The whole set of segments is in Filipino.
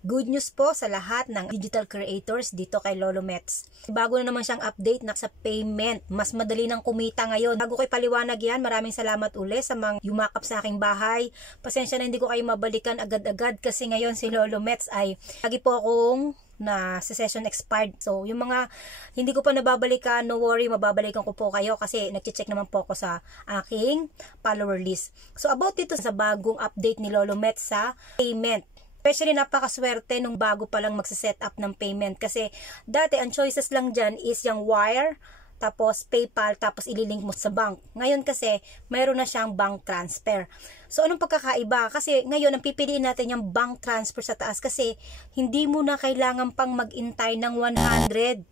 Good news po sa lahat ng digital creators dito kay Lolo Mets. Bago na naman siyang update na sa payment. Mas madali nang kumita ngayon. Bago ko'y paliwanag yan, maraming salamat uli sa mga yumakap sa aking bahay. Pasensya na hindi ko kayo mabalikan agad-agad kasi ngayon si Lolo Mets ay lagi po akong na session expired. So, yung mga hindi ko pa nababalikan, no worry, mababalikan ko po kayo kasi nag-check naman po ako sa aking follower list. So, about dito sa bagong update ni Lolo Mets sa payment. Especially napakaswerte nung bago pa lang magsa-set up ng payment kasi dati ang choices lang dyan is yung wire, tapos PayPal, tapos ililink mo sa bank. Ngayon kasi mayroon na siyang bank transfer. So anong pagkakaiba? Kasi ngayon ang pipiliin natin yung bank transfer sa taas kasi hindi mo na kailangan pang mag-intay ng 125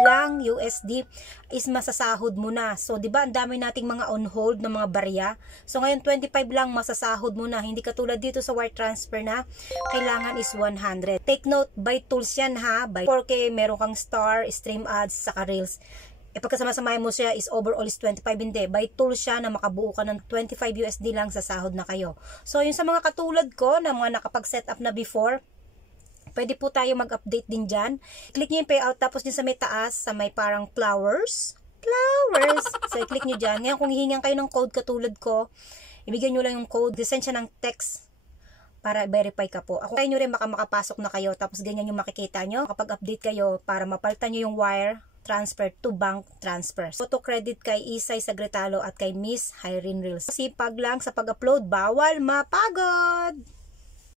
lang USD is masasahod mo na. So 'di ba ang dami nating mga on hold ng mga barya. So ngayon 25 lang masasahod mo na. Hindi katulad dito sa wire transfer na kailangan is 100. Take note, by tools yan ha. By 4K meron kang star, stream ads, saka reels. Pagkasama-samahin mo siya is overall is 25, hindi. By tool siya na makabuo ka ng 25 USD lang sa sahod na kayo. So, yung sa mga katulad ko na mga nakapag-set up na before, pwede po tayo mag-update din dyan. Click nyo yung payout, tapos nyo sa may taas, sa may parang flowers. So, i-click nyo dyan. Ngayon, kung hihingan kayo ng code katulad ko, ibigay nyo lang yung code, send siya ng text para verify ka po. Ako, tayo nyo rin makapasok na kayo, tapos ganyan yung makikita nyo. Kapag update kayo, para mapalitan nyo yung wire transfer to bank transfer. Auto credit kay Isay Sagretalo at kay Miss Irene Reels. Sipag lang sa pag-upload, bawal mapagod!